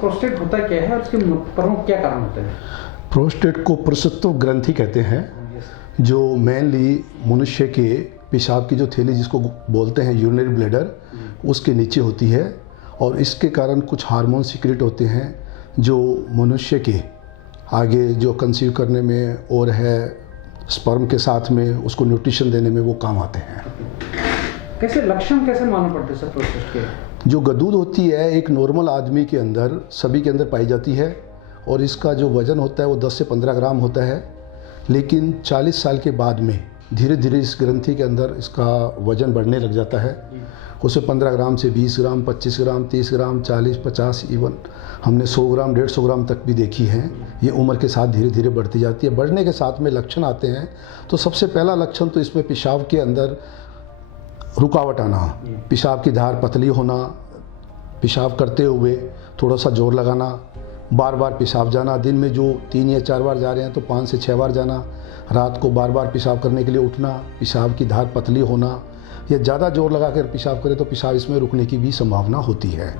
Prostate होता क्या है और इसके प्रमुख क्या कारण होते हैं? प्रोस्टेट को प्रसुत्व ग्रंथि कहते हैं, जो मेनली मनुष्य के पेशाब की जो थैली जिसको बोलते हैं यूरिनरी ब्लैडर, उसके नीचे होती है। और इसके कारण कुछ हार्मोन सीक्रेट होते हैं जो मनुष्य के आगे जो कंसीव करने में और है स्पर्म के साथ में उसको न्यूट्रिशन देने में वो काम आते हैं। कैसे लक्षण कैसे मालूम पड़ते हैं सर प्रोस्टेट के? जो गदूद होती है एक नॉर्मल आदमी के अंदर सभी के अंदर पाई जाती है और इसका जो वज़न होता है वो 10 से 15 ग्राम होता है। लेकिन 40 साल के बाद में धीरे धीरे इस ग्रंथि के अंदर इसका वज़न बढ़ने लग जाता है। उसे 15 ग्राम से 20 ग्राम, 25 ग्राम, 30 ग्राम, 40, 50, इवन हमने 100 ग्राम, 150 ग्राम तक भी देखी हैं। ये उम्र के साथ धीरे धीरे बढ़ती जाती है। बढ़ने के साथ में लक्षण आते हैं। तो सबसे पहला लक्षण तो इसमें पेशाब के अंदर रुकावट आना, पेशाब की धार पतली होना, पेशाब करते हुए थोड़ा सा जोर लगाना, बार बार पेशाब जाना, दिन में जो 3 या 4 बार जा रहे हैं तो 5 से 6 बार जाना, रात को बार बार पेशाब करने के लिए उठना, पेशाब की धार पतली होना, या ज़्यादा जोर लगा कर पेशाब करे तो पेशाब इसमें रुकने की भी संभावना होती है।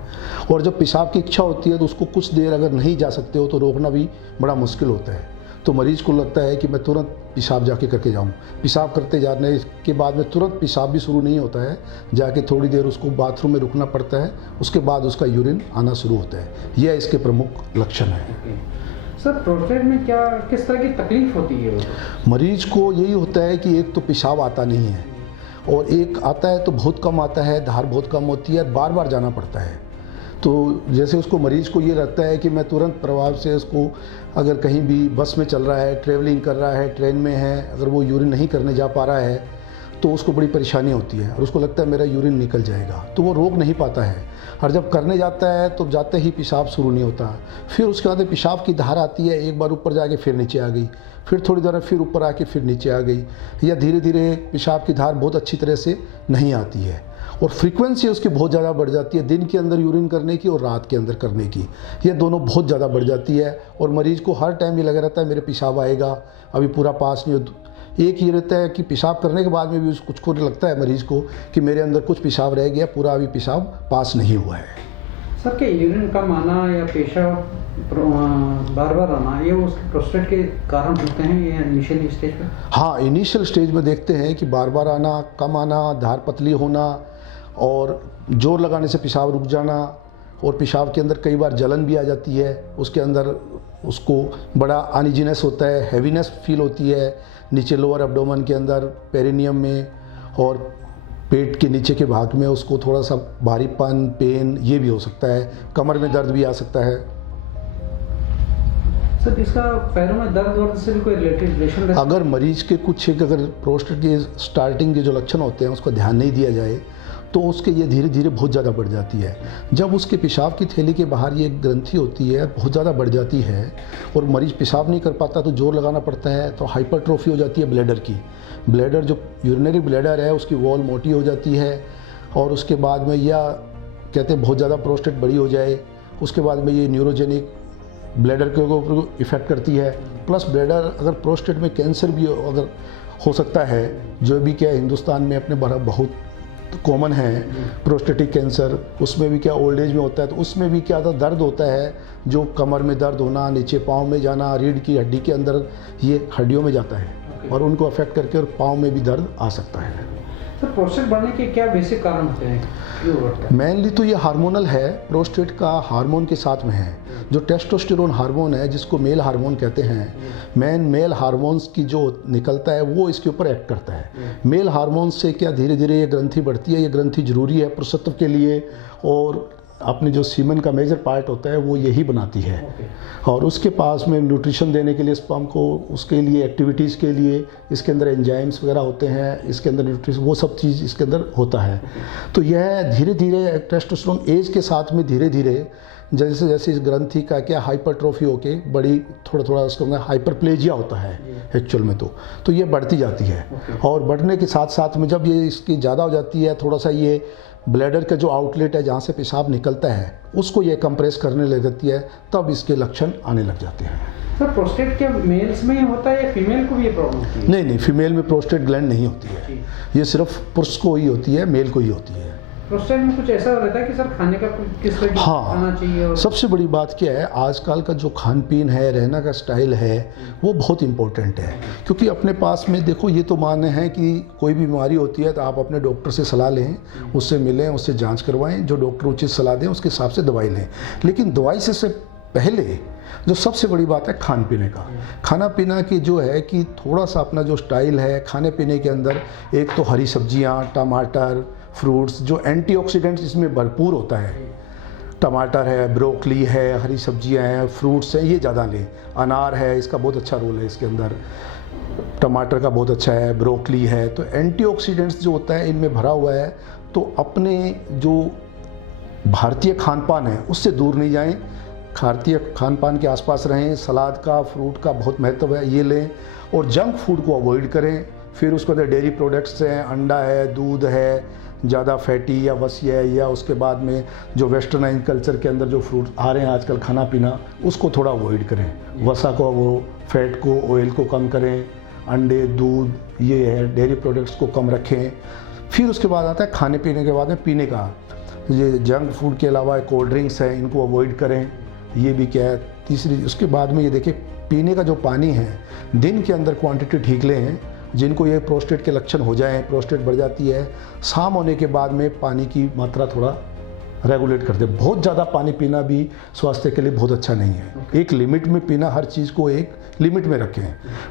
और जब पेशाब की इच्छा होती है तो उसको कुछ देर अगर नहीं जा सकते हो तो रोकना भी बड़ा मुश्किल होता है। तो मरीज़ को लगता है कि मैं तुरंत पेशाब जाके करके जाऊं। पेशाब करते जाने के बाद में तुरंत पेशाब भी शुरू नहीं होता है, जाके थोड़ी देर उसको बाथरूम में रुकना पड़ता है, उसके बाद उसका यूरिन आना शुरू होता है। यह इसके प्रमुख लक्षण हैं। सर प्रोस्टेट में क्या किस तरह की तकलीफ होती है? मरीज को यही होता है कि एक तो पेशाब आता नहीं है और एक आता है तो बहुत कम आता है, धार बहुत कम होती है और बार बार जाना पड़ता है। तो जैसे उसको मरीज़ को ये लगता है कि मैं तुरंत प्रभाव से उसको अगर कहीं भी बस में चल रहा है, ट्रैवलिंग कर रहा है, ट्रेन में है, अगर वो यूरिन नहीं करने जा पा रहा है तो उसको बड़ी परेशानी होती है और उसको लगता है मेरा यूरिन निकल जाएगा, तो वो रोक नहीं पाता है। और जब करने जाता है तो जाते ही पेशाब शुरू नहीं होता। फिर उसके बाद पेशाब की धार आती है, एक बार ऊपर जाके फिर नीचे आ गई, फिर थोड़ी देर फिर ऊपर आके फिर नीचे आ गई, या धीरे धीरे पेशाब की धार बहुत अच्छी तरह से नहीं आती है और फ्रीक्वेंसी उसकी बहुत ज़्यादा बढ़ जाती है। दिन के अंदर यूरिन करने की और रात के अंदर करने की, ये दोनों बहुत ज़्यादा बढ़ जाती है। और मरीज़ को हर टाइम ये लगा रहता है मेरे पेशाब आएगा, अभी पूरा पास नहीं हो। एक ये रहता है कि पेशाब करने के बाद में भी कुछ को लगता है मरीज़ को कि मेरे अंदर कुछ पेशाब रह गया, पूरा अभी पेशाब पास नहीं हुआ है। सर क्या यूरिन कम आना या पेशाब बार बार आना ये उस प्रोस्टेट के कारण होते हैं ये इनिशियल स्टेज में? हाँ, इनिशियल स्टेज में देखते हैं कि बार बार आना, कम आना, धार पतली होना और जोर लगाने से पेशाब रुक जाना, और पेशाब के अंदर कई बार जलन भी आ जाती है, उसके अंदर उसको बड़ा अनइजीनेस होता है, हैवीनेस फील होती है नीचे लोअर एब्डोमेन के अंदर, पेरिनियम में और पेट के नीचे के भाग में उसको थोड़ा सा भारीपन, पेन ये भी हो सकता है, कमर में दर्द भी आ सकता है। सर इसका पैरों में दर्द से भी कोई रिलेशन? अगर मरीज के कुछ एक अगर प्रोस्टेट के स्टार्टिंग के जो लक्षण होते हैं उसका ध्यान नहीं दिया जाए तो उसके ये धीरे धीरे बहुत ज़्यादा बढ़ जाती है। जब उसके पेशाब की थैली के बाहर ये ग्रंथि होती है बहुत ज़्यादा बढ़ जाती है और मरीज़ पेशाब नहीं कर पाता तो जोर लगाना पड़ता है, तो हाइपरट्रोफी हो जाती है ब्लैडर की। ब्लैडर जो यूरिनरी ब्लैडर है उसकी वॉल मोटी हो जाती है और उसके बाद में या कहते हैं बहुत ज़्यादा प्रोस्टेट बड़ी हो जाए, उसके बाद में ये न्यूरोजेनिक ब्लैडर के ऊपर इफ़ेक्ट करती है। प्लस ब्लैडर अगर प्रोस्टेट में कैंसर भी अगर हो सकता है, जो भी क्या हिंदुस्तान में अपने बड़ा बहुत कॉमन है प्रोस्टेटिक कैंसर, उसमें भी क्या ओल्ड एज में होता है, तो उसमें भी क्या दर्द होता है, जो कमर में दर्द होना, नीचे पाँव में जाना, रीढ़ की हड्डी के अंदर ये हड्डियों में जाता है और उनको अफेक्ट करके और पाँव में भी दर्द आ सकता है। सर प्रोस्टेट बढ़ने के क्या बेसिक कारण होते हैं? मेनली तो ये हार्मोनल है, प्रोस्टेट का हार्मोन के साथ में है जो टेस्टोस्टेरोन हार्मोन है जिसको मेल हार्मोन कहते हैं। मेल हार्मोन्स की जो निकलता है वो इसके ऊपर एक्ट करता है। मेल हार्मोन से क्या धीरे धीरे ये ग्रंथि बढ़ती है। ये ग्रंथि जरूरी है प्रसवत्व के लिए और अपने जो सीमन का मेजर पार्ट होता है वो यही बनाती है। और उसके पास में न्यूट्रिशन देने के लिए स्पर्म को, उसके लिए एक्टिविटीज़ के लिए इसके अंदर एंजाइम्स वगैरह होते हैं, इसके अंदर न्यूट्रिशन वो सब चीज़ इसके अंदर होता है। तो यह धीरे धीरे टेस्टोस्टेरोन एज के साथ में धीरे धीरे जैसे जैसे इस ग्रंथि का क्या हाइपरट्रोफी होके बड़ी थोड़ा थोड़ा उसके अंदर हाइपरप्लेजिया होता है एक्चुअल में, तो ये बढ़ती जाती है। और बढ़ने के साथ साथ में जब ये इसकी ज़्यादा हो जाती है, थोड़ा सा ये ब्लैडर का जो आउटलेट है जहाँ से पेशाब निकलता है उसको ये कंप्रेस करने लग जाती है, तब इसके लक्षण आने लग जाते हैं। सर प्रोस्टेट क्या मेल्स में ही होता है या फीमेल को भी ये प्रॉब्लम होती है? नहीं, फीमेल में प्रोस्टेट ग्लैंड नहीं होती है, ये सिर्फ पुरुष को ही होती है, मेल को ही होती है। प्रोस्टेट में कुछ ऐसा रहता है कि सर खाने का किस तरह खाना चाहिए? और सबसे बड़ी बात क्या है, आजकल का जो खान पीन है, रहना का स्टाइल है, वो बहुत इम्पोर्टेंट है। क्योंकि अपने पास में देखो, ये तो मान्य है कि कोई भी बीमारी होती है तो आप अपने डॉक्टर से सलाह लें, उससे मिलें, उससे जांच करवाएं, जो डॉक्टर उचित सलाह दें उसके हिसाब से दवाई लें। लेकिन दवाई से पहले जो सबसे बड़ी बात है खान पीने का, खाना पीना की जो है कि थोड़ा सा अपना जो स्टाइल है खाने पीने के अंदर, एक तो हरी सब्जियां, टमाटर, फ्रूट्स, जो एंटीऑक्सीडेंट्स इसमें भरपूर होता है, टमाटर है, ब्रोकली है, हरी सब्जियां हैं, फ्रूट्स हैं, ये ज़्यादा लें। अनार है, इसका बहुत अच्छा रोल है इसके अंदर, टमाटर का बहुत अच्छा है, ब्रोकली है, तो एंटीऑक्सीडेंट्स जो होता है इनमें भरा हुआ है। तो अपने जो भारतीय खान पान है उससे दूर नहीं जाएं, भारतीय खान पान के आसपास रहें। सलाद का, फ्रूट का बहुत महत्व है, ये लें। और जंक फूड को अवॉइड करें। फिर उसके अंदर डेयरी प्रोडक्ट्स हैं, अंडा है, दूध है, ज़्यादा फैटी या वसी है, या उसके बाद में जो वेस्टर्नाइज कल्चर के अंदर जो फ्रूट आ रहे हैं आजकल खाना पीना, उसको थोड़ा अवॉइड करें। वसा को, वो फैट को, ऑयल को कम करें। अंडे, दूध, ये है, डेयरी प्रोडक्ट्स को कम रखें। फिर उसके बाद आता है खाने पीने के बाद में पीने का, ये जंक फूड के अलावा कोल्ड ड्रिंक्स हैं, इनको अवॉइड करें। ये भी क्या है, तीसरी। उसके बाद में ये देखिए, पीने का जो पानी है दिन के अंदर क्वांटिटी ठीक लें। जिनको ये प्रोस्टेट के लक्षण हो जाएं, प्रोस्टेट बढ़ जाती है, शाम होने के बाद में पानी की मात्रा थोड़ा रेगुलेट कर दे। बहुत ज़्यादा पानी पीना भी स्वास्थ्य के लिए बहुत अच्छा नहीं है। एक लिमिट में पीना, हर चीज़ को एक लिमिट में रखें।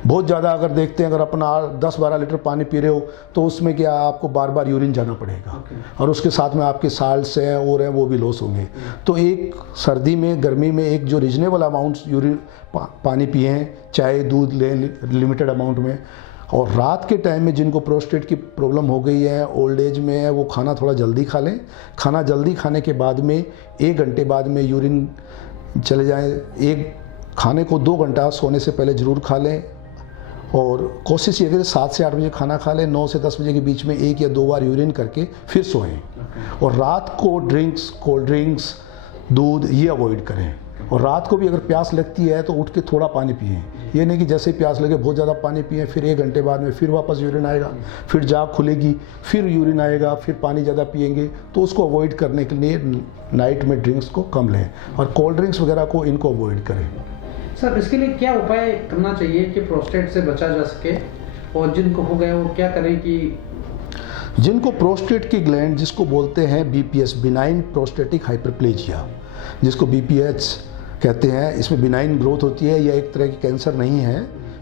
बहुत ज़्यादा अगर देखते हैं, अगर अपना 10-12 लीटर पानी पी रहे हो तो उसमें क्या, आपको बार बार यूरिन जाना पड़ेगा। और उसके साथ में आपके साल्ट्स हैं और हैं वो भी लॉस होंगे। तो एक सर्दी में, गर्मी में एक जो रीजनेबल अमाउंट यूरिन पानी पिएँ, चाहे दूध लें लिमिटेड अमाउंट में। और रात के टाइम में जिनको प्रोस्टेट की प्रॉब्लम हो गई है, ओल्ड एज में है, वो खाना थोड़ा जल्दी खा लें। खाना जल्दी खाने के बाद में 1 घंटे बाद में यूरिन चले जाएं। एक खाने को 2 घंटा सोने से पहले ज़रूर खा लें। और कोशिश ये करें 7 से 8 बजे खाना खा लें, 9 से 10 बजे के बीच में 1 या 2 बार यूरिन करके फिर सोएं। और रात को ड्रिंक्स, कोल्ड ड्रिंक्स, दूध, ये अवॉइड करें। और रात को भी अगर प्यास लगती है तो उठ के थोड़ा पानी पिएं। ये नहीं कि जैसे प्यास लगे बहुत ज़्यादा पानी पिएं, फिर 1 घंटे बाद में फिर वापस यूरिन आएगा, फिर जाग खुलेगी, फिर यूरिन आएगा, फिर पानी ज़्यादा पिएंगे। तो उसको अवॉइड करने के लिए नाइट में ड्रिंक्स को कम लें और कोल्ड ड्रिंक्स वगैरह को इनको अवॉइड करें। सर, इसके लिए क्या उपाय करना चाहिए कि प्रोस्टेट से बचा जा सके? और जिनको हो गए वो क्या करें कि जिनको प्रोस्टेट की ग्लैंड, जिसको बोलते हैं BPH, बिनाइन प्रोस्टेटिक हाइपरप्लेजिया, जिसको BPH कहते हैं, इसमें बिनाइन ग्रोथ होती है। यह एक तरह की कैंसर नहीं है,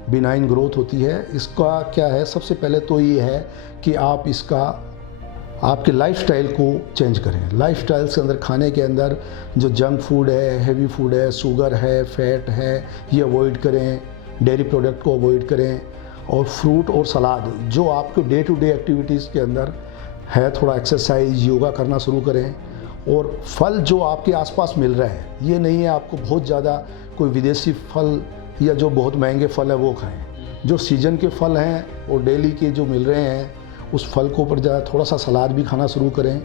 बिनाइन ग्रोथ होती है। इसका क्या है, सबसे पहले तो ये है कि आप इसका आपके लाइफस्टाइल को चेंज करें। लाइफस्टाइल के अंदर, खाने के अंदर जो जंक फूड है, हैवी फूड है, शुगर है, फैट है, ये अवॉइड करें। डेयरी प्रोडक्ट को अवॉइड करें। और फ्रूट और सलाद जो आपको डे टू डे एक्टिविटीज़ के अंदर है, थोड़ा एक्सरसाइज, योगा करना शुरू करें। और फल जो आपके आसपास मिल रहा है, ये नहीं है आपको बहुत ज़्यादा कोई विदेशी फल या जो बहुत महंगे फल है वो खाएं। जो सीजन के फल हैं और डेली के जो मिल रहे हैं, उस फल को ऊपर ज़्यादा, थोड़ा सा सलाद भी खाना शुरू करें।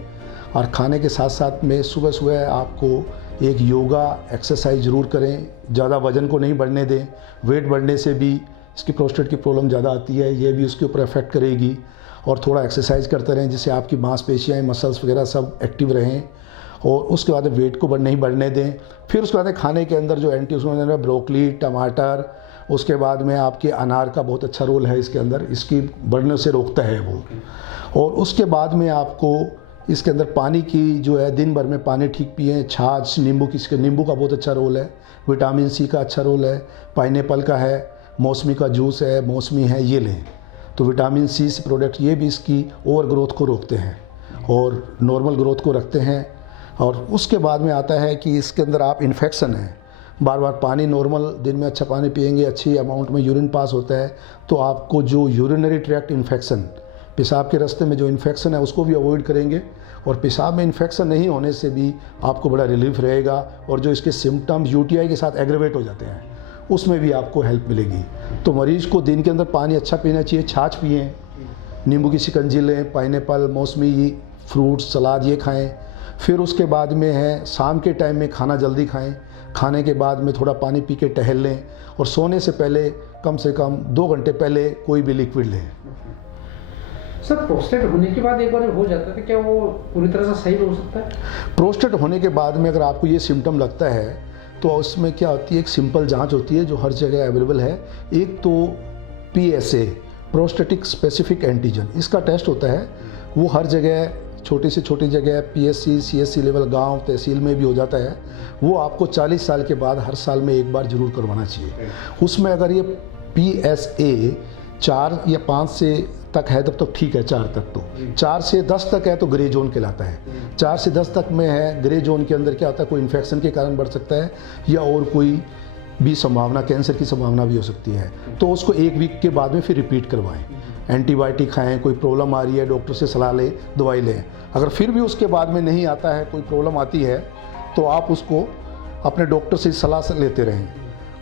और खाने के साथ साथ में सुबह सुबह आपको एक योगा, एक्सरसाइज ज़रूर करें। ज़्यादा वज़न को नहीं बढ़ने दें। वेट बढ़ने से भी इसकी प्रोस्टेट की प्रॉब्लम ज़्यादा आती है, ये भी उसके ऊपर इफेक्ट करेगी। और थोड़ा एक्सरसाइज करते रहें जिससे आपकी मांसपेशियाँ, मसल्स वगैरह सब एक्टिव रहें। और उसके बाद वेट को नहीं बढ़ने दें। फिर उसके बाद खाने के अंदर जो एंटीऑक्सीडेंट है, ब्रोकली, टमाटर, उसके बाद में आपके अनार का बहुत अच्छा रोल है इसके अंदर, इसकी बढ़ने से रोकता है वो। और उसके बाद में आपको इसके अंदर पानी की जो है, दिन भर में पानी ठीक पिएँ। छाछ, नींबू का बहुत अच्छा रोल है। विटामिन C का अच्छा रोल है। पाइनएप्पल का है, मौसमी का जूस है, मौसमी है, ये लें। तो विटामिन C से प्रोडक्ट, ये भी इसकी ओवर ग्रोथ को रोकते हैं और नॉर्मल ग्रोथ को रखते हैं। और उसके बाद में आता है कि इसके अंदर आप इन्फेक्शन है, बार बार पानी नॉर्मल दिन में अच्छा पानी पिएंगे, अच्छी अमाउंट में यूरिन पास होता है, तो आपको जो यूरिनरी ट्रैक्ट इन्फेक्शन, पेशाब के रास्ते में जो इन्फेक्शन है उसको भी अवॉइड करेंगे। और पेशाब में इन्फेक्शन नहीं होने से भी आपको बड़ा रिलीफ रहेगा। और जो इसके सिम्टम्स UTI के साथ एग्रेवेट हो जाते हैं, उसमें भी आपको हेल्प मिलेगी। तो मरीज़ को दिन के अंदर पानी अच्छा पीना चाहिए। छाछ पिएँ, नींबू की शिकंजी लें, पाइनएप्पल, मौसमी, फ्रूट्स, सलाद, ये खाएँ। फिर उसके बाद में है, शाम के टाइम में खाना जल्दी खाएं। खाने के बाद में थोड़ा पानी पी के टहल लें। और सोने से पहले कम से कम 2 घंटे पहले कोई भी लिक्विड लें। सर प्रोस्टेट होने के बाद एक बार हो जाता है तो क्या वो पूरी तरह से सही हो सकता है? प्रोस्टेट होने के बाद में अगर आपको ये सिम्टम लगता है तो उसमें क्या होती है, एक सिंपल जांच होती है जो हर जगह अवेलेबल है। एक तो PSA प्रोस्टेटिक स्पेसिफिक एंटीजन, इसका टेस्ट होता है, वो हर जगह छोटी से छोटी जगह PSC CSC लेवल गांव तहसील में भी हो जाता है। वो आपको 40 साल के बाद हर साल में एक बार जरूर करवाना चाहिए। उसमें अगर ये PSA 4 या 5 से तक है तब तो ठीक है, 4 तक तो, 4 से 10 तक है तो ग्रे जोन कहलाता है। 4 से 10 तक में है, ग्रे जोन के अंदर क्या होता है, कोई इन्फेक्शन के कारण बढ़ सकता है या और कोई भी संभावना, कैंसर की संभावना भी हो सकती है। तो उसको 1 वीक के बाद में फिर रिपीट करवाएं, एंटीबायोटिक खाएं, कोई प्रॉब्लम आ रही है डॉक्टर से सलाह लें, दवाई लें। अगर फिर भी उसके बाद में नहीं आता है, कोई प्रॉब्लम आती है, तो आप उसको अपने डॉक्टर से सलाह से लेते रहें।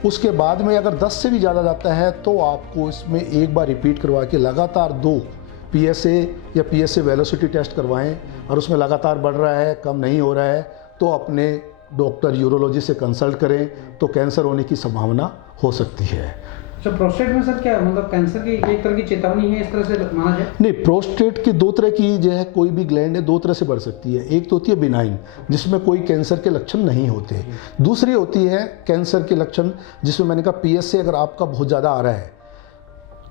उसके बाद में अगर 10 से भी ज़्यादा जाता है तो आपको इसमें एक बार रिपीट करवा के लगातार 2 PSA या PSA वेलोसिटी टेस्ट करवाएं, और उसमें लगातार बढ़ रहा है, कम नहीं हो रहा है, तो अपने डॉक्टर यूरोलॉजी से कंसल्ट करें, तो कैंसर होने की संभावना हो सकती है। सर प्रोस्टेट में सर क्या मतलब कैंसर की एक तरह की चेतावनी है, इस तरह से माना जाए? नहीं, प्रोस्टेट की 2 तरह की जो है, कोई भी ग्लैंड है 2 तरह से बढ़ सकती है। एक तो होती है बिनाइन, जिसमें कोई कैंसर के लक्षण नहीं होते। दूसरी होती है कैंसर के लक्षण, जिसमें मैंने कहा PSA अगर आपका बहुत ज़्यादा आ रहा है,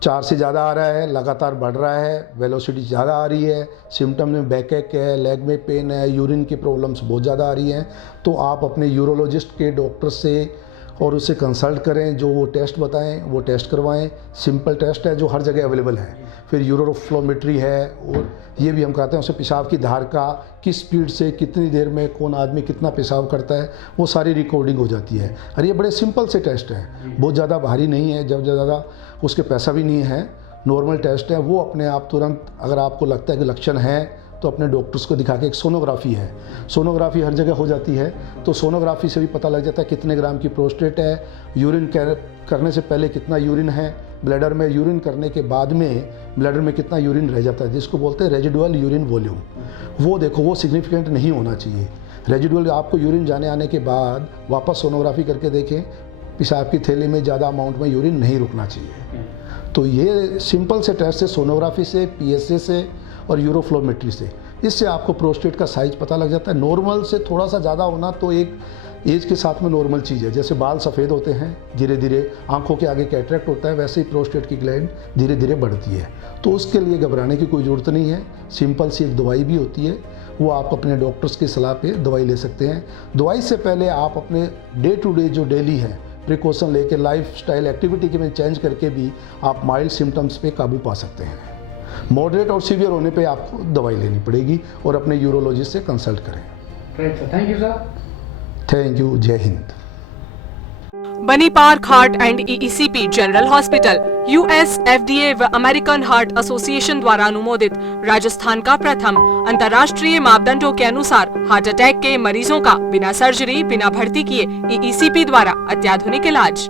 4 से ज़्यादा आ रहा है, लगातार बढ़ रहा है, वेलोसिटी ज़्यादा आ रही है, सिम्टम में बैकएक है, लेग में पेन है, यूरिन की प्रॉब्लम्स बहुत ज़्यादा आ रही हैं, तो आप अपने यूरोलॉजिस्ट के डॉक्टर से और उससे कंसल्ट करें, जो वो टेस्ट बताएं वो टेस्ट करवाएं। सिंपल टेस्ट है जो हर जगह अवेलेबल है। फिर यूरोफ्लोमेट्री है, और ये भी हम कहते हैं, उससे पेशाब की धार का किस स्पीड से कितनी देर में कौन आदमी कितना पेशाब करता है, वो सारी रिकॉर्डिंग हो जाती है। और ये बड़े सिंपल से टेस्ट हैं, बहुत ज़्यादा भारी नहीं है, जब ज़्यादा उसके पैसा भी नहीं है, नॉर्मल टेस्ट है। वो अपने आप तुरंत, अगर आपको लगता है कि लक्षण है, तो अपने डॉक्टर्स को दिखा के, एक सोनोग्राफी है, सोनोग्राफी हर जगह हो जाती है, तो सोनोग्राफी से भी पता लग जाता है कितने ग्राम की प्रोस्टेट है, यूरिन करने से पहले कितना यूरिन है, ब्लैडर में यूरिन करने के बाद में ब्लैडर में कितना यूरिन रह जाता है, जिसको बोलते हैं रेजिडुअल यूरिन वॉल्यूम। वो देखो, वो सिग्निफिकेंट नहीं होना चाहिए। रेजिडुअल आपको यूरिन जाने आने के बाद वापस सोनोग्राफी करके देखें, पेशाब की थैली में ज़्यादा अमाउंट में यूरिन नहीं रुकना चाहिए। तो ये सिंपल से टेस्ट है, सोनोग्राफी से, PSA से और यूरोफ्लोमेट्री से, इससे आपको प्रोस्टेट का साइज पता लग जाता है। नॉर्मल से थोड़ा सा ज़्यादा होना तो एक एज के साथ में नॉर्मल चीज़ है। जैसे बाल सफ़ेद होते हैं धीरे धीरे, आंखों के आगे कैटरेक्ट होता है, वैसे ही प्रोस्टेट की ग्लैंड धीरे धीरे बढ़ती है। तो उसके लिए घबराने की कोई ज़रूरत नहीं है। सिंपल सी एक दवाई भी होती है, वो आप अपने डॉक्टर्स की सलाह पे दवाई ले सकते हैं। दवाई से पहले आप अपने डे टू डे जो डेली है प्रिकॉशन लेके, लाइफ स्टाइल एक्टिविटी के में चेंज करके भी आप माइल्ड सिम्टम्स पे काबू पा सकते हैं। मॉडरेट और सीवियर होने पे आपको दवाई लेनी पड़ेगी, और अपने यूरोलॉजिस्ट से कंसल्ट करें। Right sir, thank you sir. Thank you, जय हिंद। बनी park heart and EECP general hospital US FDA व अमेरिकन हार्ट एसोसिएशन द्वारा अनुमोदित राजस्थान का प्रथम अंतर्राष्ट्रीय मापदंडों के अनुसार हार्ट अटैक के मरीजों का बिना सर्जरी, बिना भर्ती किए EECP द्वारा अत्याधुनिक इलाज।